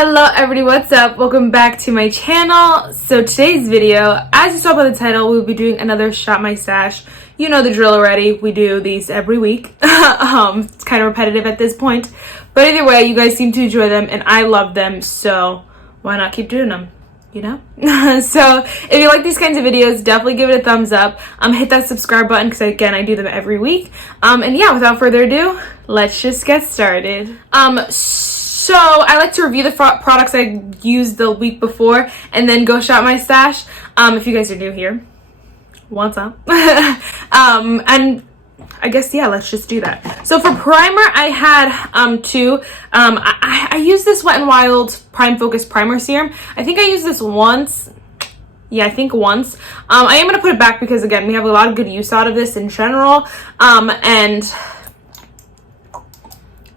Hello everybody, what's up? Welcome back to my channel. So today's video, as you saw by the title, we'll be doing another Shop My Stash. You know the drill already. We do these every week. It's kind of repetitive at this point. But either way, you guys seem to enjoy them and I love them, so why not keep doing them? You know? So if you like these kinds of videos, definitely give it a thumbs up. Hit that subscribe button because again, I do them every week. And yeah, without further ado, let's just get started. So I like to review the products I used the week before and then go shop my stash. If you guys are new here, what's up? And I guess, yeah, let's just do that. So for primer, I had two. I used this Wet n Wild Prime Focus Primer Serum. I think I used this once. Yeah, I think once. I am going to put it back because, again, we have a lot of good use out of this in general. And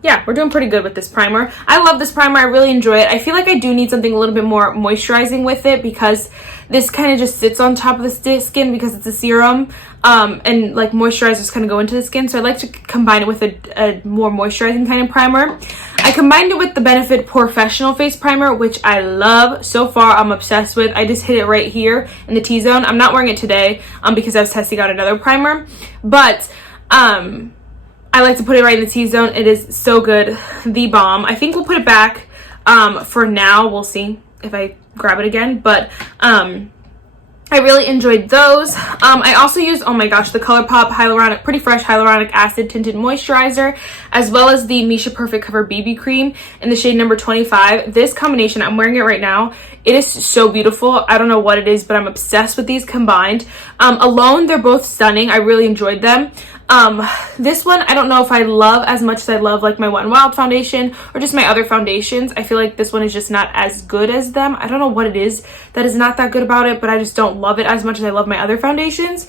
yeah, we're doing pretty good with this primer. I love this primer. I really enjoy it. I feel like I do need something a little bit more moisturizing with it because this kind of just sits on top of the skin because it's a serum. And like moisturizers kind of go into the skin. So I like to combine it with a more moisturizing kind of primer. I combined it with the Benefit Professional Face Primer, which I love. So far, I'm obsessed with. I just hit it right here in the T-zone. I'm not wearing it today because I was testing out another primer. But I like to put it right in the T-zone. It is so good. The bomb. I think we'll put it back for now. We'll see if I grab it again. But I really enjoyed those. I also used, oh my gosh, the Colourpop Hyaluronic, Pretty Fresh Hyaluronic Acid Tinted Moisturizer, as well as the Missha Perfect Cover BB Cream in the shade number 25. This combination, I'm wearing it right now. It is so beautiful. I don't know what it is, but I'm obsessed with these combined. Alone, they're both stunning. I really enjoyed them. This one, I don't know if I love as much as I love like my Wet n Wild foundation or just my other foundations. I feel like this one is just not as good as them. I don't know what it is that is not that good about it, but I just don't love it as much as I love my other foundations.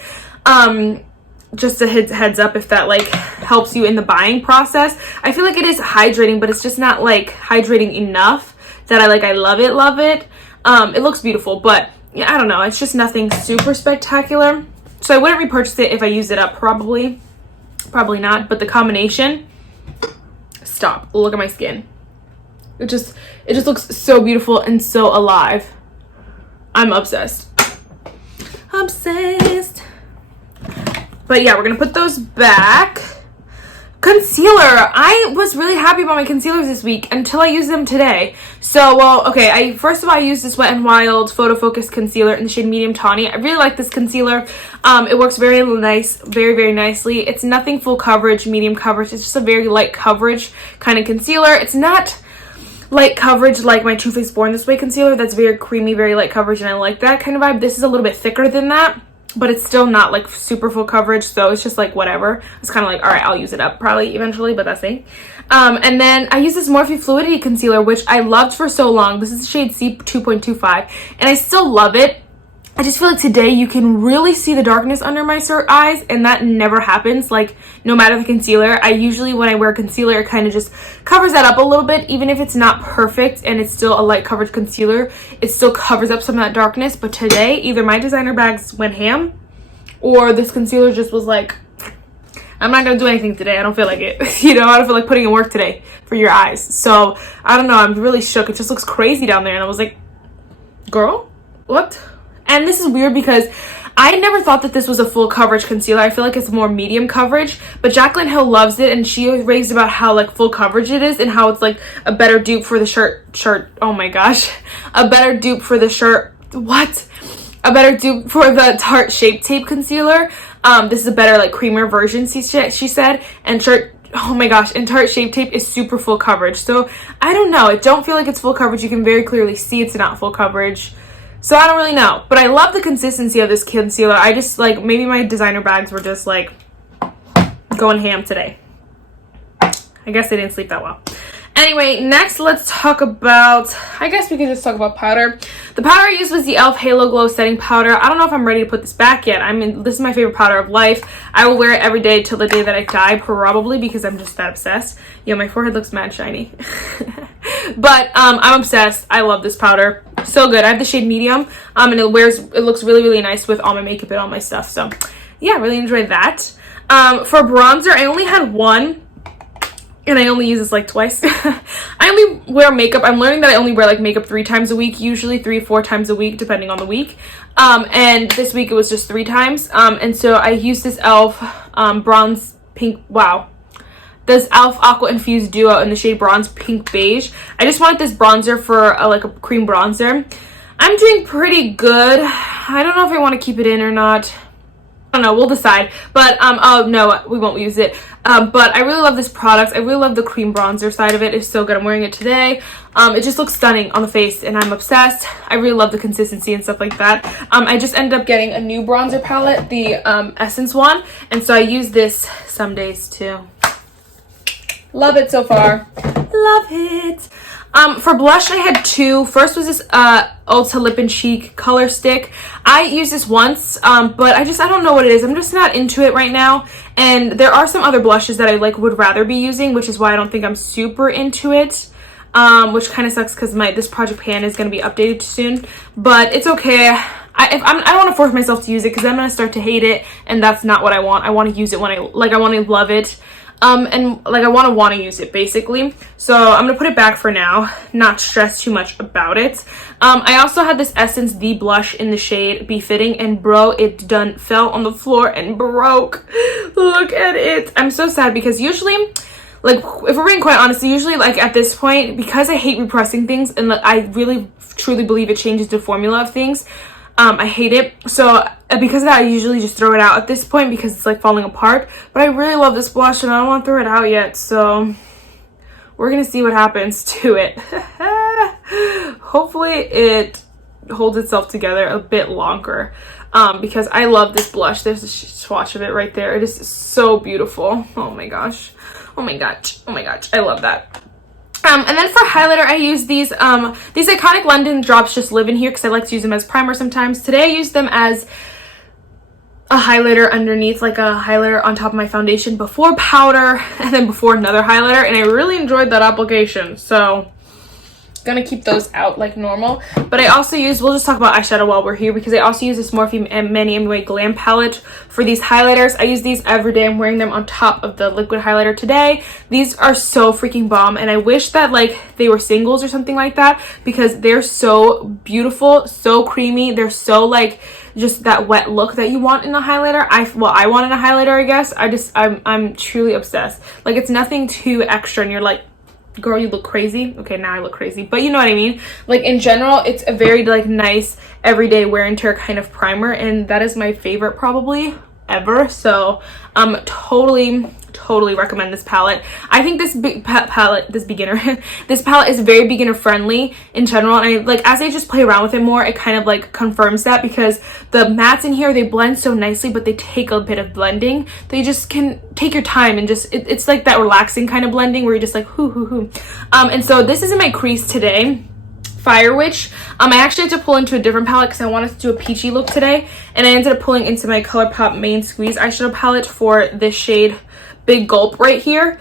Just a heads up if that like helps you in the buying process. I feel like it is hydrating, but it's just not like hydrating enough that I love it. It looks beautiful, but yeah, I don't know. It's just nothing super spectacular. So I wouldn't repurchase it if I used it up, probably not, but the combination, stop, look at my skin. It just looks so beautiful and so alive. I'm obsessed. But yeah, we're gonna put those back. Concealer. I was really happy about my concealers this week until I used them today. So, well, okay, first of all, I used this Wet n Wild Photofocus concealer in the shade Medium Tawny. I really like this concealer. It works very nice, very nicely. It's nothing full coverage, medium coverage. It's just a very light coverage kind of concealer. It's not light coverage like my Too Faced Born This Way concealer. That's very creamy, very light coverage, and I like that kind of vibe. This is a little bit thicker than that, but it's still not like super full coverage, so it's just like whatever. It's kind of like, all right, I'll use it up probably eventually, but that's it. And then I use this Morphe Fluidity concealer, which I loved for so long. This is the shade C2.25, and I still love it. I just feel like today you can really see the darkness under my eyes, and that never happens, like no matter the concealer. I usually, when I wear concealer, it kind of just covers that up a little bit, even if it's not perfect and it's still a light coverage concealer, it still covers up some of that darkness. But today, either my designer bags went ham or this concealer just was like, I'm not gonna do anything today. I don't feel like it. You know, I don't feel like putting in work today for your eyes. So I don't know, I'm really shook. It just looks crazy down there, and I was like, girl, what? And this is weird because I never thought that this was a full coverage concealer. I feel like it's more medium coverage, but Jaclyn Hill loves it, and she raves about how like full coverage it is and how it's like a better dupe for the oh my gosh, a better dupe for the a better dupe for the Tarte Shape Tape concealer. This is a better like creamier version, she said, and oh my gosh, and Tarte Shape Tape is super full coverage. So I don't know, I don't feel like it's full coverage. You can very clearly see it's not full coverage. So I don't really know, but I love the consistency of this concealer. I just like, maybe my designer bags were just like going ham today. I guess I didn't sleep that well. Anyway, next let's talk about, I guess we could just talk about powder. The powder I used was the e.l.f. Halo Glow Setting Powder. I don't know if I'm ready to put this back yet. I mean, this is my favorite powder of life. I will wear it every day till the day that I die, probably, because I'm just that obsessed. Yeah, my forehead looks mad shiny. But I'm obsessed. I love this powder. So good. I have the shade Medium, and it looks really nice with all my makeup and all my stuff. So yeah, really enjoyed that. For bronzer, I only had one. and I only use this like twice. I only wear makeup. I'm learning that I only wear like makeup 3 times a week, usually 3-4 times a week depending on the week. And this week it was just 3 times. And so I used this e.l.f. Bronze Pink, wow, this e.l.f. Aqua Infused Duo in the shade Bronze Pink Beige. I just wanted this bronzer for like a cream bronzer. I'm doing pretty good. I don't know if I want to keep it in or not. I don't know, we'll decide. But oh no, we won't use it. But I really love this product. I really love the cream bronzer side of it. It's so good. I'm wearing it today. It just looks stunning on the face and I'm obsessed. I really love the consistency and stuff like that. I just ended up getting a new bronzer palette, the Essence one, and so I use this some days too. Love it so far. Love it. For blush, I had 2. First was this Ulta Lip and Cheek color stick. I used this once, but I don't know what it is. I'm just not into it right now. And there are some other blushes that I like would rather be using, which is why I don't think I'm super into it. Which kind of sucks because this project pan is going to be updated soon. But it's okay. I don't want to force myself to use it because I'm going to start to hate it, and that's not what I want. I want to use it when I want to love it. And like I want to use it basically. So I'm gonna put it back for now, not stress too much about it. I also had this Essence The Blush in the shade Be Fitting, and bro, it done fell on the floor and broke. Look at it. I'm so sad because usually, like, if we're being quite honest, usually like at this point, because I hate repressing things and I really truly believe it changes the formula of things, I hate it. So because of that, I usually just throw it out at this point because it's like falling apart. But I really love this blush and I don't want to throw it out yet. So we're going to see what happens to it. Hopefully it holds itself together a bit longer. Because I love this blush. There's a swatch of it right there. It is so beautiful. Oh my gosh. Oh my gosh. Oh my gosh. I love that. And then for highlighter, I use these Iconic London drops just live in here because I like to use them as primer sometimes. Today I used them as a highlighter underneath, like a highlighter on top of my foundation before powder and then before another highlighter, and I really enjoyed that application. So gonna keep those out like normal. But I also use, we'll just talk about eyeshadow while we're here, because I also use this Morphe and Manny Glam palette for these highlighters. I use these every day. I'm wearing them on top of the liquid highlighter today. These are so freaking bomb, and I wish that like they were singles or something like that, because they're so beautiful, so creamy. They're so like just that wet look that you want in the highlighter. I want in a highlighter, I guess. I'm truly obsessed. Like, it's nothing too extra and you're like, girl, you look crazy. Okay, now I look crazy, but you know what I mean. Like, in general, it's a very like nice everyday wear and tear kind of primer, and that is my favorite probably ever. So totally recommend this palette. I think this palette is very beginner friendly in general, and I like, as I just play around with it more, it kind of like confirms that, because the mattes in here, they blend so nicely, but they take a bit of blending. They just can take your time and just it's like that relaxing kind of blending where you're just like hoo. And so this is in my crease today, Fire Witch. I actually had to pull into a different palette because I wanted to do a peachy look today, and I ended up pulling into my Colourpop Main Squeeze eyeshadow palette for this shade Big Gulp right here,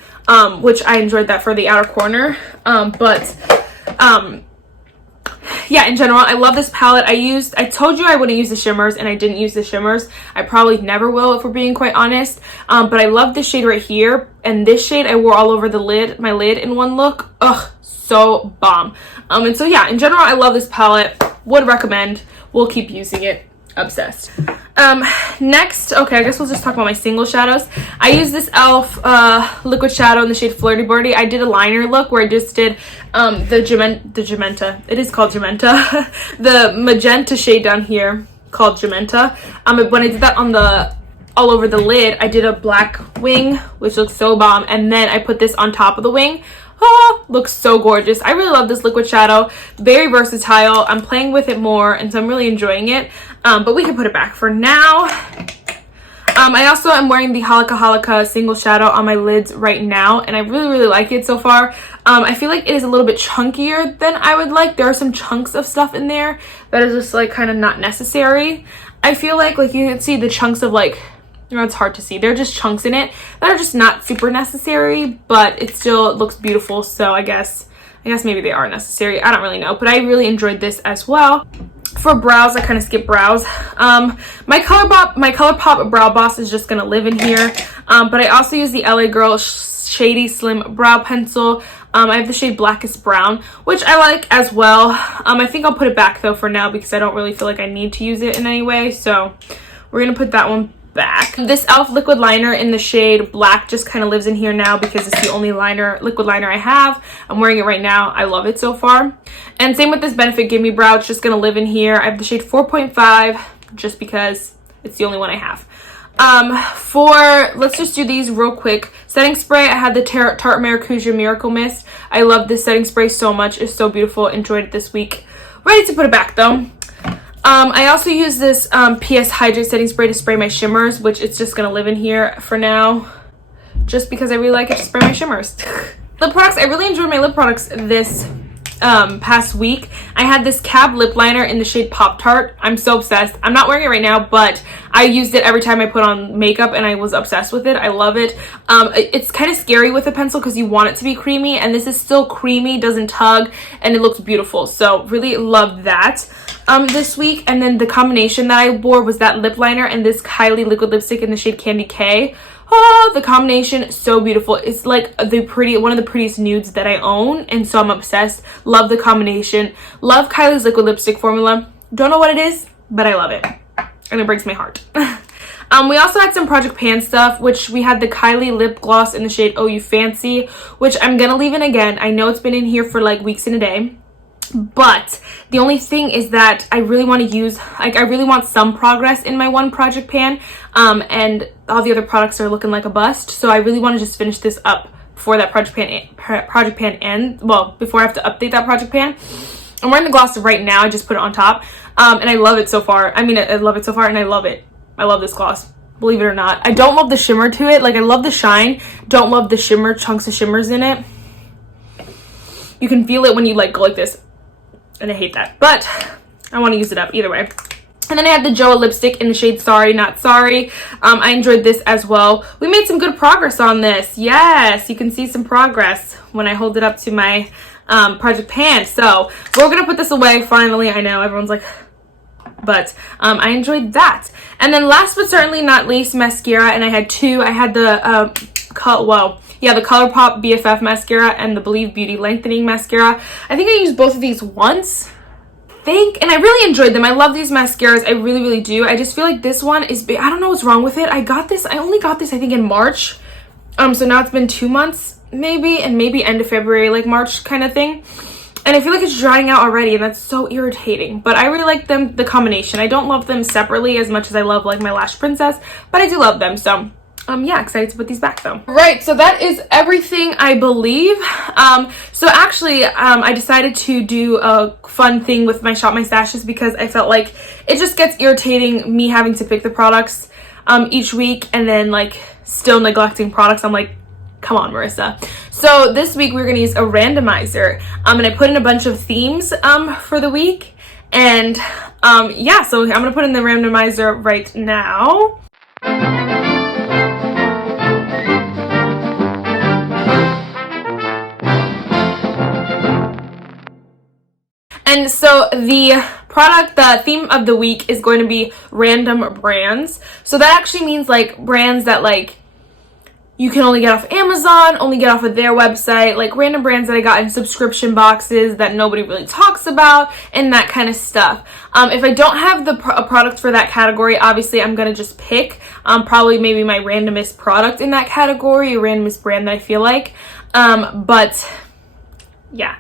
which I enjoyed that for the outer corner. Yeah, in general, I love this palette. I told you I wouldn't use the shimmers, and I didn't use the shimmers. I probably never will, if we're being quite honest. But I love this shade right here, and this shade I wore all over my lid in one look. Ugh, so bomb. And so yeah, in general, I love this palette. Would recommend. We'll keep using it. Obsessed. Next, okay, I guess we'll just talk about my single shadows. I use this e.l.f. liquid shadow in the shade Flirty Birdie. I did a liner look where I just did the Gementa. It is called Gementa. The magenta shade down here called Gementa. When I did that on all over the lid, I did a black wing, which looks so bomb, and then I put this on top of the wing. Oh, looks so gorgeous. I really love this liquid shadow. Very versatile. I'm playing with it more, and so I'm really enjoying it. But we can put it back for now. I also am wearing the Holika single shadow on my lids right now, and I really like it so far. I feel like it is a little bit chunkier than I would like. There are some chunks of stuff in there that is just like kind of not necessary. I feel like you can see the chunks of like, you know, it's hard to see. There are just chunks in it that are just not super necessary, but it still looks beautiful. So I guess maybe they are necessary. I don't really know, but I really enjoyed this as well. For brows, I kind of skip brows. My Colourpop Brow Boss is just gonna live in here. But I also use the LA Girl Shady Slim Brow Pencil. I have the shade Blackest Brown, which I like as well. I think I'll put it back though for now because I don't really feel like I need to use it in any way. So we're gonna put that one back. This e.l.f. liquid liner in the shade Black just kind of lives in here now because it's the only liquid liner I have. I'm wearing it right now. I love it so far. And same with this Benefit Gimme Brow. It's just gonna live in here. I have the shade 4.5 just because it's the only one I have. Let's just do these real quick. Setting spray, I had the Tarte Maracuja Miracle Mist. I love this setting spray so much. It's so beautiful. Enjoyed it this week. Ready to put it back though. I also use this PS Hydrate setting spray to spray my shimmers, which it's just gonna live in here for now just because I really like it to spray my shimmers. Lip products, I really enjoyed my lip products this past week. I had this Cab lip liner in the shade Pop Tart. I'm so obsessed. I'm not wearing it right now, but I used it every time I put on makeup and I was obsessed with it. I love it. It's kind of scary with a pencil because you want it to be creamy, and this is still creamy, doesn't tug, and it looks beautiful. So really love that this week. And then the combination that I wore was that lip liner and this Kylie liquid lipstick in the shade Candy K. Oh, the combination, so beautiful. It's like one of the prettiest nudes that I own, and so I'm obsessed. Love the combination. Love Kylie's liquid lipstick formula. Don't know what it is, but I love it, and it breaks my heart. We also had some Project Pan stuff, which we had the Kylie lip gloss in the shade Oh You Fancy, which I'm gonna leave in again. I know it's been in here for like weeks and a day. But the only thing is that I really want to use, like, I really want some progress in my one Project Pan, and all the other products are looking like a bust. So I really want to just finish this up before that Project Pan ends. Well, before I have to update that Project Pan. I'm wearing the gloss right now. I just put it on top, and I love it so far. I mean, I love it so far, and I love it. I love this gloss, believe it or not. I don't love the shimmer to it. Like, I love the shine, don't love the shimmer, chunks of shimmers in it. You can feel it when you like go like this. And I hate that, but I want to use it up either way. And then I had the Joa lipstick in the shade Sorry Not Sorry. I enjoyed this as well. We made some good progress on this. Yes, you can see some progress when I hold it up to my Project Pan. So we're gonna put this away finally. I know everyone's like, but I enjoyed that. And then last but certainly not least, mascara. And I had two. I had the the Colourpop BFF mascara and the Believe Beauty Lengthening mascara. I think I used both of these once, and I really enjoyed them. I love these mascaras. I really, really do. I just feel like this one is big. I don't know what's wrong with it. I only got this I think in March. So now it's been 2 months maybe, and maybe end of February, like March kind of thing. And I feel like it's drying out already, and that's so irritating. But I really like them, the combination. I don't love them separately as much as I love like my Lash Princess, but I do love them. So yeah, excited to put these back though. Right, so that is everything, I believe. So actually, I decided to do a fun thing with my Shop My Stashes because I felt like it just gets irritating me having to pick the products each week and then like still neglecting products. I'm like, come on, Marissa. So this week we're gonna use a randomizer. And I put in a bunch of themes for the week. And yeah, so I'm gonna put in the randomizer right now. And so the theme of the week is going to be random brands. So that actually means like brands that like you can only get off Amazon, only get off of their website, like random brands that I got in subscription boxes that nobody really talks about and that kind of stuff. If I don't have a product for that category, obviously I'm going to just pick probably maybe my randomest product in that category, a randomest brand that I feel like. But yeah.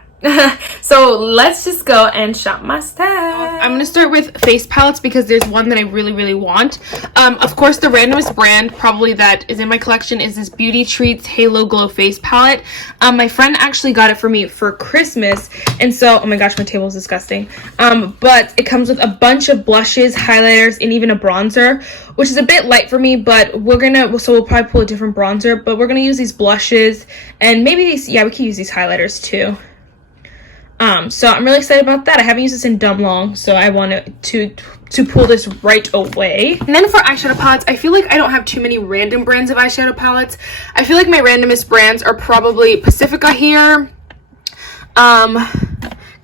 So let's just go and shop my stuff. I'm gonna start with face palettes because there's one that I really, really want. Of course, the randomest brand probably that is in my collection is this Beauty Treats Halo Glow face palette. My friend actually got it for me for Christmas, and so, oh my gosh, my table is disgusting. But it comes with a bunch of blushes, highlighters, and even a bronzer, which is a bit light for me, but we'll probably pull a different bronzer, but we're gonna use these blushes, and maybe these, yeah, we can use these highlighters too. So I'm really excited about that. I haven't used this in dumb long, so I wanted to pull this right away. And then for eyeshadow palettes, I feel like I don't have too many random brands of eyeshadow palettes. I feel like my randomest brands are probably Pacifica here, Kylie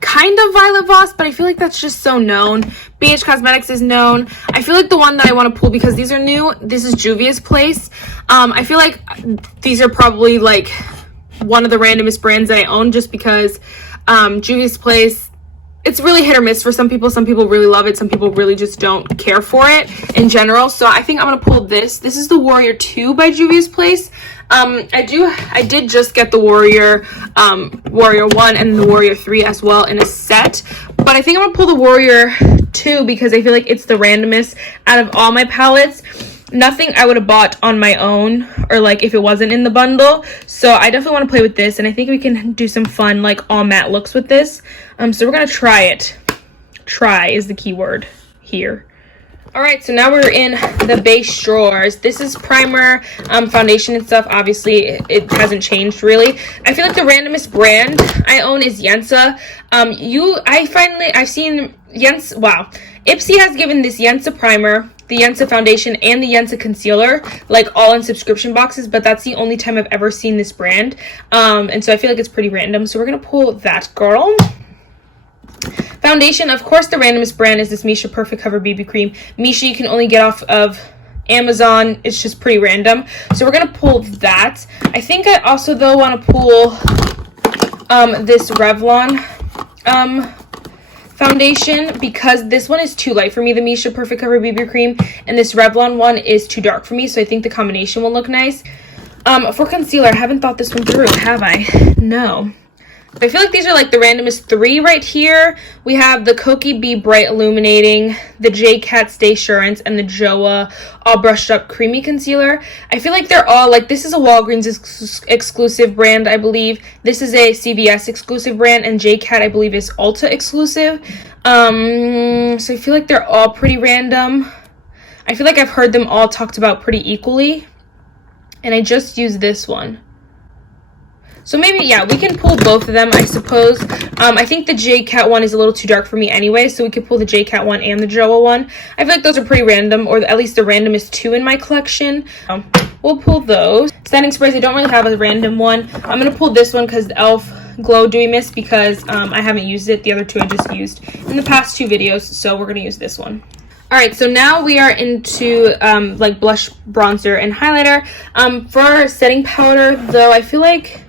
kind of Violet Voss, but I feel like that's just so known. Beige Cosmetics is known. I feel like the one that I want to pull because these are new, this is Juvia's Place. I feel like these are probably like one of the randomest brands that I own, just because Juvia's Place, it's really hit or miss for some people. Some people really love it, some people really just don't care for it in general. So I think I'm gonna pull this. This is the Warrior 2 by Juvia's Place. I did just get the Warrior 1 and the Warrior 3 as well in a set, but I think I'm gonna pull the Warrior 2 because I feel like it's the randomest out of all my palettes. Nothing I would have bought on my own, or like if it wasn't in the bundle. So I definitely want to play with this, and I think we can do some fun like all matte looks with this. So we're gonna try it. Try is the key word here. All right, so now we're in the base drawers. This is primer, foundation and stuff. Obviously it hasn't changed really. I feel like the randomest brand I own is Yensa. I've seen Yensa. Wow, Ipsy has given this Yensa primer, the Yensa foundation, and the Yensa concealer like all in subscription boxes, but that's the only time I've ever seen this brand, and so I feel like it's pretty random. So we're gonna pull that girl. Foundation, of course, the randomest brand is this Missha Perfect Cover BB Cream. Missha you can only get off of Amazon. It's just pretty random. So we're gonna pull that. I think I also though want to pull this Revlon foundation, because this one is too light for me, the Missha Perfect Cover BB Cream, and this Revlon one is too dark for me, so I think the combination will look nice. For concealer, I haven't thought this one through, have I? No. I feel like these are like the randomest three right here. We have the Koki Be Bright Illuminating, the J Cat Stay Assurance, and the Joa All Brushed Up Creamy Concealer. I feel like they're all like, this is a Walgreens exclusive brand, I believe. This is a CVS exclusive brand, and J Cat I believe is Ulta exclusive. So I feel like they're all pretty random. I feel like I've heard them all talked about pretty equally, and I just used this one. So maybe, yeah, we can pull both of them, I suppose. I think the J Cat one is a little too dark for me anyway, so we could pull the J Cat one and the Joa one. I feel like those are pretty random, or at least the randomest two in my collection. We'll pull those. Setting sprays, I don't really have a random one. I'm going to pull this one because the e.l.f. Glow Dewy Mist, because I haven't used it. The other two I just used in the past two videos, so we're going to use this one. Alright, so now we are into like blush, bronzer, and highlighter. For our setting powder, though, I feel like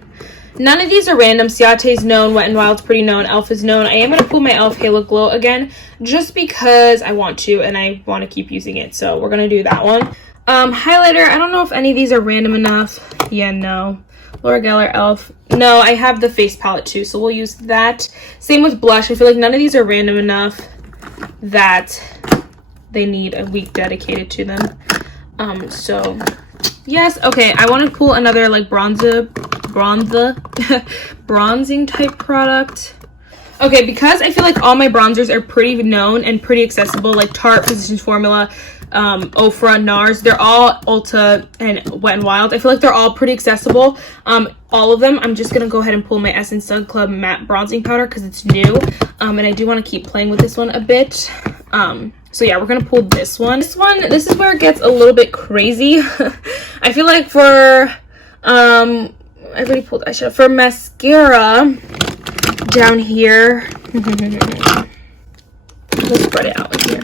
none of these are random. Ciate is known, Wet n Wild's pretty known, e.l.f. is known. I am going to pull my e.l.f. Halo Glow again, just because I want to, and I want to keep using it. So we're going to do that one. Highlighter, I don't know if any of these are random enough. Yeah, no. Laura Geller, e.l.f. No, I have the face palette too, so we'll use that. Same with blush. I feel like none of these are random enough that they need a week dedicated to them. So yes, okay, I want to pull another like bronzing type product. Okay, because I feel like all my bronzers are pretty known and pretty accessible, like Tarte, Physicians Formula, Ofra, NARS, they're all Ulta and Wet n Wild. I feel like they're all pretty accessible. All of them. I'm just gonna go ahead and pull my Essence Sun Club matte bronzing powder because it's new, and I do want to keep playing with this one a bit. So yeah, we're gonna pull this one. This is where it gets a little bit crazy. I feel like for I already pulled eyeshadow. For mascara down here, we'll spread it out here.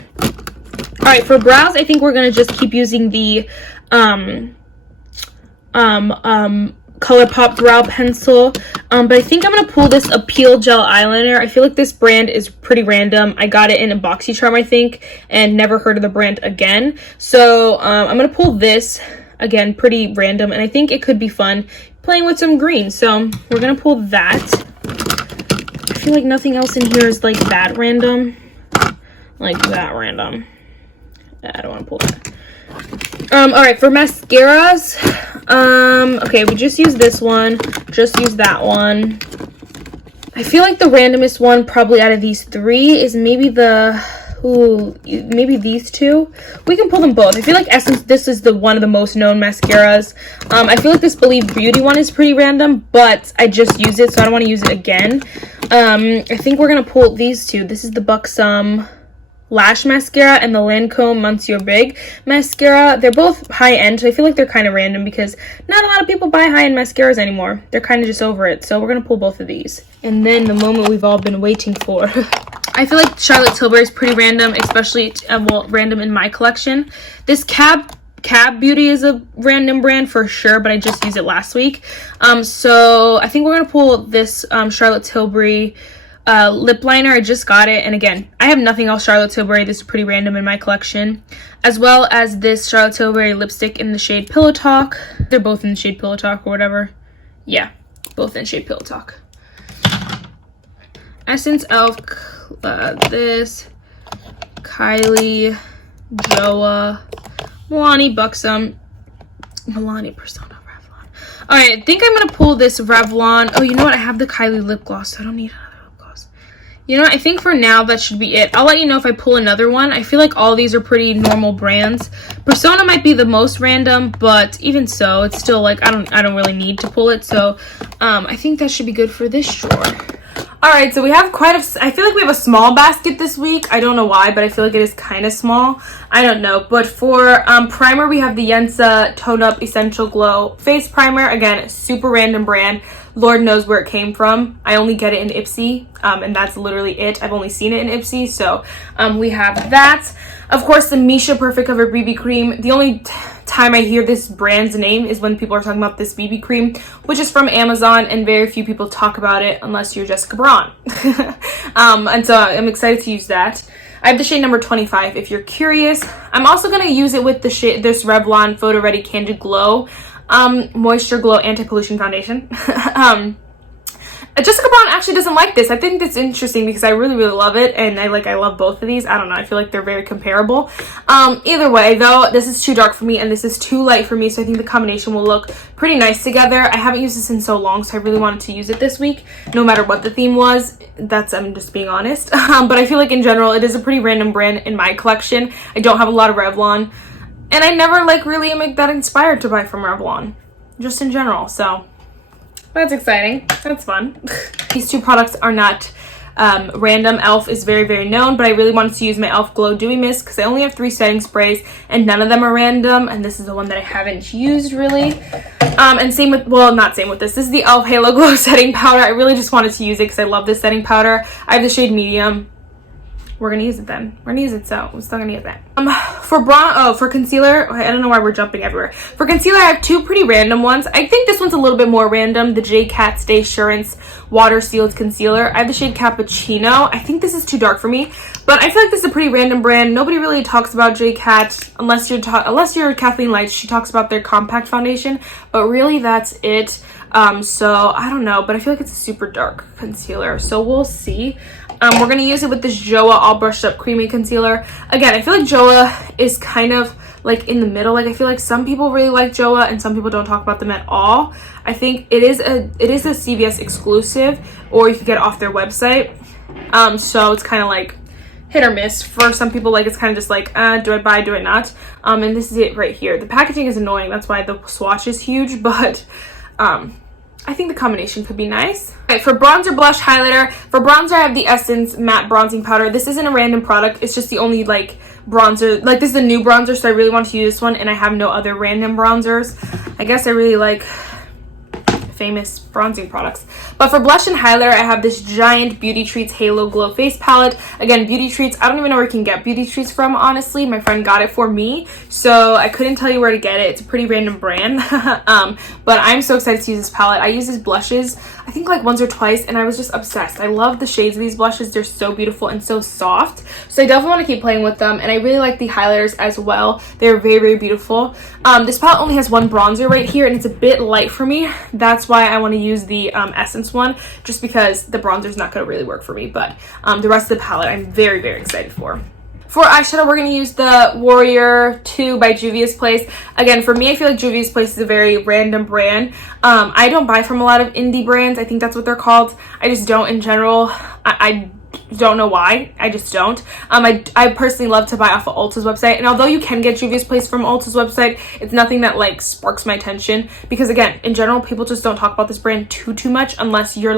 All right, for brows, I think we're gonna just keep using the Colourpop brow pencil, but I think I'm gonna pull this Appeal Gel eyeliner. I feel like this brand is pretty random. I got it in a BoxyCharm, I think, and never heard of the brand again. So I'm gonna pull this again, pretty random, and I think it could be fun playing with some green. So we're gonna pull that. I feel like nothing else in here is like that random, like that random. I don't want to pull that. All right, for mascaras, okay, we just use this one, just use that one. I feel like the randomest one probably out of these three is maybe maybe these two. We can pull them both. I feel like Essence, this is one of the most known mascaras. I feel like this Believe Beauty one is pretty random, but I just used it, so I don't want to use it again. I think we're gonna pull these two. This is the Buxom Lash Mascara and the Lancome Monsieur Big Mascara. They're both high-end, so I feel like they're kind of random because not a lot of people buy high-end mascaras anymore. They're kind of just over it, so we're going to pull both of these. And then the moment we've all been waiting for. I feel like Charlotte Tilbury is pretty random, especially, well, random in my collection. This Cab Beauty is a random brand for sure, but I just used it last week. So I think we're going to pull this Charlotte Tilbury lip liner. I just got it, and again, I have nothing else Charlotte Tilbury. This is pretty random in my collection, as well as this Charlotte Tilbury lipstick in the shade Pillow Talk. They're both in the shade Pillow Talk or whatever. Yeah, both in shade Pillow Talk. Essence Elf, this Kylie, Joa, Milani Buxom, Milani Persona Revlon. All right, I think I'm gonna pull this Revlon. Oh, you know what? I have the Kylie lip gloss, so I don't need another lip gloss. You know what? I think for now that should be it. I'll let you know if I pull another one. I feel like all these are pretty normal brands. Persona might be the most random, but even so, it's still like I don't really need to pull it. So I think that should be good for this drawer. All right, so we have I feel like we have a small basket this week. I don't know why, but I feel like it is kind of small. I don't know. But for primer, we have the Yensa Tone Up Essential Glow Face Primer. Again, super random brand. Lord knows where it came from. I only get it in Ipsy, and that's literally it. I've only seen it in Ipsy, so we have that. Of course, the Missha Perfect Cover BB Cream. The only time I hear this brand's name is when people are talking about this BB cream, which is from Amazon, and very few people talk about it unless you're Jessica Braun. And so I'm excited to use that. I have the shade number 25 if you're curious. I'm also going to use it with the shade, this Revlon Photo Ready Candid Glow Moisture Glow Anti-Pollution Foundation. Jessica Braun actually doesn't like this. I think that's interesting because I really love it, and I love both of these. I don't know, I feel like they're very comparable. Either way though, this is too dark for me and this is too light for me, so I think the combination will look pretty nice together. I haven't used this in so long, so I really wanted to use it this week no matter what the theme was. I'm just being honest. But I feel like in general it is a pretty random brand in my collection. I don't have a lot of Revlon, and I never really am that inspired to buy from Revlon just in general, so that's exciting. That's fun. These two products are not random. e.l.f. is very known, but I really wanted to use my e.l.f. Glow Dewy Mist because I only have 3 setting sprays and none of them are random, and this is the one that I haven't used really. And same with, well, not same with this. This is the e.l.f. Halo Glow Setting Powder. I really just wanted to use it because I love this setting powder. I have the shade Medium. We're gonna use it then. We're gonna use it, so I'm still gonna use that. For concealer, I don't know why we're jumping everywhere. For concealer, I have 2 pretty random ones. I think this one's a little bit more random. The J.Cat Stay Assurance Water Sealed Concealer. I have the shade Cappuccino. I think this is too dark for me, but I feel like this is a pretty random brand. Nobody really talks about J.Cat unless you're Kathleen Lights. She talks about their compact foundation, but really that's it. So I don't know, but I feel like it's a super dark concealer, so we'll see. We're going to use it with this Joa All Brushed Up Creamy Concealer. Again, I feel like Joa is kind of like in the middle. Like, I feel like some people really like Joa and some people don't talk about them at all. I think it is a CVS exclusive, or you could get it off their website. So it's kind of like hit or miss. For some people, like, it's kind of just like, do I buy, do I not? And this is it right here. The packaging is annoying. That's why the swatch is huge, but I think the combination could be nice. Okay, for bronzer, blush, highlighter. For bronzer, I have the Essence Matte Bronzing Powder. This isn't a random product. It's just the only, bronzer. This is a new bronzer, so I really want to use this one, and I have no other random bronzers. I guess I really like famous bronzing products. But for blush and highlighter, I have this giant Beauty Treats Halo Glow Face Palette. Again, Beauty Treats, I don't even know where you can get Beauty Treats from, honestly. My friend got it for me, so I couldn't tell you where to get it. It's a pretty random brand. But I'm so excited to use this palette. I use these blushes, I think once or twice, and I was just obsessed. I love the shades of these blushes. They're so beautiful and so soft. So I definitely want to keep playing with them, and I really like the highlighters as well. They're very beautiful. This palette only has 1 bronzer right here, and it's a bit light for me. That's why I want to use the Essence one, just because the bronzer is not going to really work for me. But the rest of the palette I'm very excited for. For eyeshadow, we're going to use the Warrior 2 by Juvia's Place. Again, for me, I feel like Juvia's Place is a very random brand. I don't buy from a lot of indie brands. I think that's what they're called. I just don't in general. I don't know why. I just don't. I personally love to buy off of Ulta's website, and although you can get Juvia's Place from Ulta's website, it's nothing that sparks my attention, because again, in general, people just don't talk about this brand too much unless you're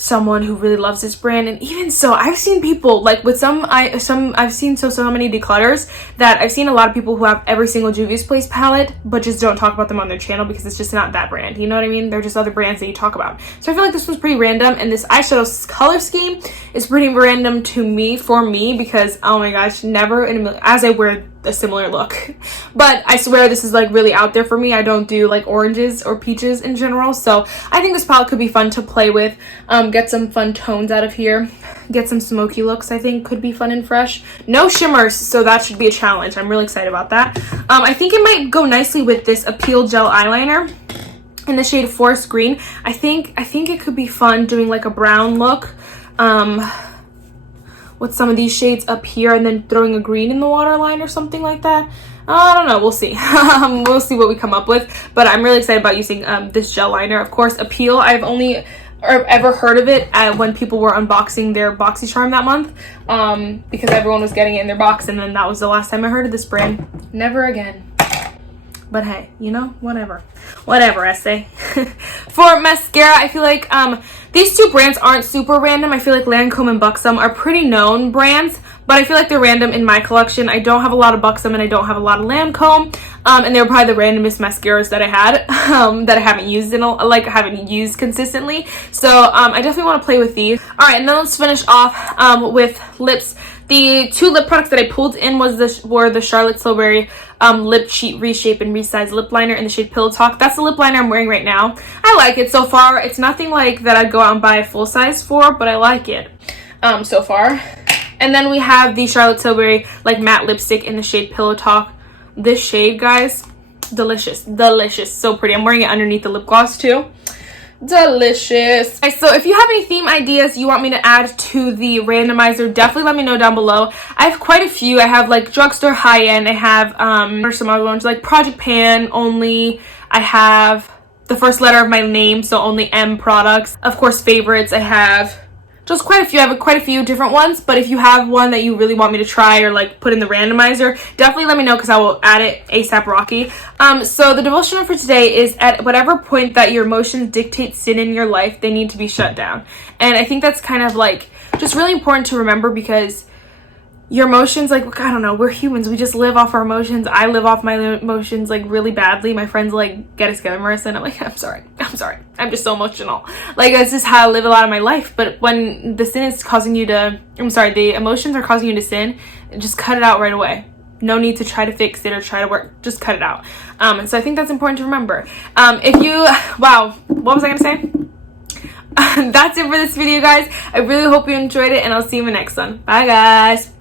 someone who really loves this brand. And even so, I've seen people like with I've seen so many declutters that I've seen a lot of people who have every single Juvia's Place palette but just don't talk about them on their channel because it's just not that brand, you know what I mean? They're just other brands that you talk about. So I feel like this one's pretty random, and this eyeshadow color scheme is pretty random to me, for me, because oh my gosh, never in a million, as I wear a similar look, but I swear this is like really out there for me. I don't do like oranges or peaches in general, so I think this palette could be fun to play with, get some fun tones out of here, get some smoky looks. I think could be fun and fresh. No shimmers, so that should be a challenge. I'm really excited about that. I think it might go nicely with this Appeal Gel eyeliner in the shade Forest Green. I think it could be fun doing like a brown look with some of these shades up here and then throwing a green in the waterline or something like that. I don't know, we'll see. We'll see what we come up with, but I'm really excited about using this gel liner. Of course, Appeal, I've only ever heard of it when people were unboxing their BoxyCharm that month, because everyone was getting it in their box, and then that was the last time I heard of this brand. Never again. But hey, you know, whatever, I say. For mascara, I feel like these two brands aren't super random. I feel like Lancome and Buxom are pretty known brands, but I feel like they're random in my collection. I don't have a lot of Buxom and I don't have a lot of Lancome, and they're probably the randomest mascaras that I had, that I haven't used haven't used consistently. So I definitely want to play with these. All right, and then let's finish off with lips. The two lip products that I pulled in were the Charlotte Tilbury Lip Cheat Reshape and Resize Lip Liner in the shade Pillow Talk. That's the lip liner I'm wearing right now. I like it so far. It's nothing like that I'd go out and buy a full size for, but I like it so far. And then we have the Charlotte Tilbury like matte lipstick in the shade Pillow Talk. This shade, guys, delicious, so pretty. I'm wearing it underneath the lip gloss too. Delicious. Okay, so if you have any theme ideas you want me to add to the randomizer, definitely let me know down below. I have quite a few. I have like drugstore high end. I have or some other ones like Project Pan only. I have the first letter of my name, so only M products. Of course, favorites. I have just quite a few. I have quite a few different ones, but if you have one that you really want me to try or like put in the randomizer, definitely let me know because I will add it ASAP Rocky. So the devotional for today is, at whatever point that your emotions dictate sin in your life, they need to be shut down. And I think that's kind of like just really important to remember, because your emotions, like, I don't know, we're humans, we just live off our emotions. I live off my emotions like really badly. My friends like, get it together, Marissa, and I'm like, I'm sorry, I'm just so emotional. Like, that's just how I live a lot of my life. But when the sin is causing you to, the emotions are causing you to sin, just cut it out right away. No need to try to fix it or try to work, just cut it out. And so I think that's important to remember. Wow, what was I gonna say? That's it for this video, guys. I really hope you enjoyed it, and I'll see you in the next one. Bye, guys.